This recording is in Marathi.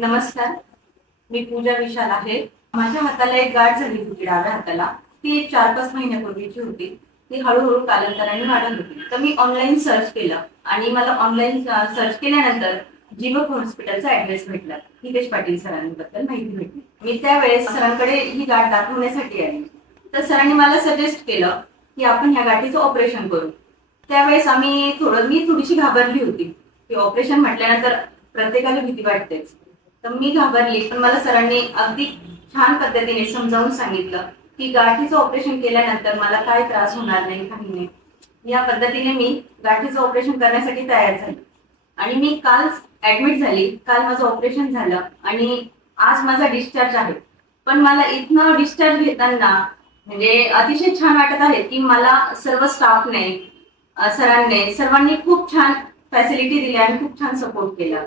नमस्कार, मी पूजा विशाल आहे. माझ्या हाताला एक गाठ झाली होती डाव्या हाताला. ती 4-5 महिन्यापूर्वीची होती. ती हळूहळू कालांतराने वाढत होती. तर मी ऑनलाईन सर्च केलं आणि मला ऑनलाईन सर्च केल्यानंतर जीवक हॉस्पिटलचा ऍड्रेस भेटला. हितेश पाटील सरांबद्दल माहिती भेटली. मी त्यावेळेस सरांकडे ही गाठ दाखवण्यासाठी आली. तर सरांनी मला सजेस्ट केलं की आपण ह्या गाठीचं ऑपरेशन करू. त्यावेळेस मी थोडीशी घाबरली होती की ऑपरेशन म्हटल्यानंतर प्रत्येकाला भीती वाटतेच. तर मी घाबरली, पण मला सरांनी अगदी छान पद्धतीने समजावून सांगितलं की गाठीचं ऑपरेशन केल्यानंतर मला काय त्रास होणार नाही, काही नाही. या पद्धतीने मी गाठीचं ऑपरेशन करण्यासाठी तयार झाले आणि मी काल ऍडमिट झाली. काल माझं ऑपरेशन झालं आणि आज माझा डिस्चार्ज आहे. पण मला इथनं डिस्चार्ज घेताना म्हणजे अतिशय छान वाटत आहे की मला सर्व स्टाफने, सरांनी, सर्वांनी खूप छान फॅसिलिटी दिली आणि खूप छान सपोर्ट केला.